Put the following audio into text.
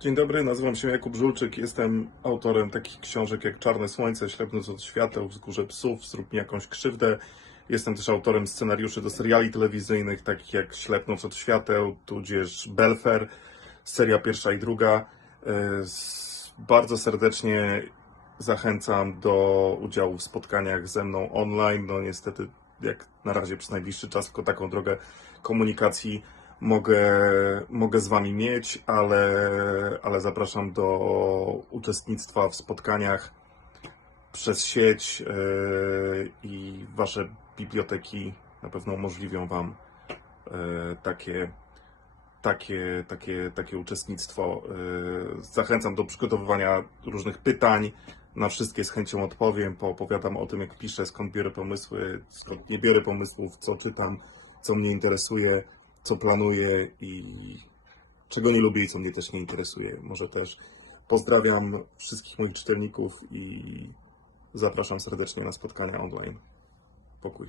Dzień dobry, nazywam się Jakub Żulczyk, jestem autorem takich książek jak Czarne Słońce, Ślepnąc od świateł, Wzgórze psów, Zrób mi jakąś krzywdę. Jestem też autorem scenariuszy do seriali telewizyjnych, takich jak Ślepnąc od świateł, tudzież Belfer, seria pierwsza i druga. E, Bardzo serdecznie zachęcam do udziału w spotkaniach ze mną online. No niestety, jak na razie przez najbliższy czas, tylko taką drogę komunikacji mogę, mogę z Wami mieć, ale, ale zapraszam do uczestnictwa w spotkaniach przez sieć yy, i Wasze biblioteki na pewno umożliwią Wam yy, takie, takie, takie, takie uczestnictwo. Yy, Zachęcam do przygotowywania różnych pytań. Na wszystkie z chęcią odpowiem, poopowiadam o tym, jak piszę, skąd biorę pomysły, skąd nie biorę pomysłów, co czytam, co mnie interesuje, co planuję i czego nie lubię i co mnie też nie interesuje. Może też pozdrawiam wszystkich moich czytelników i zapraszam serdecznie na spotkania online. Pokój.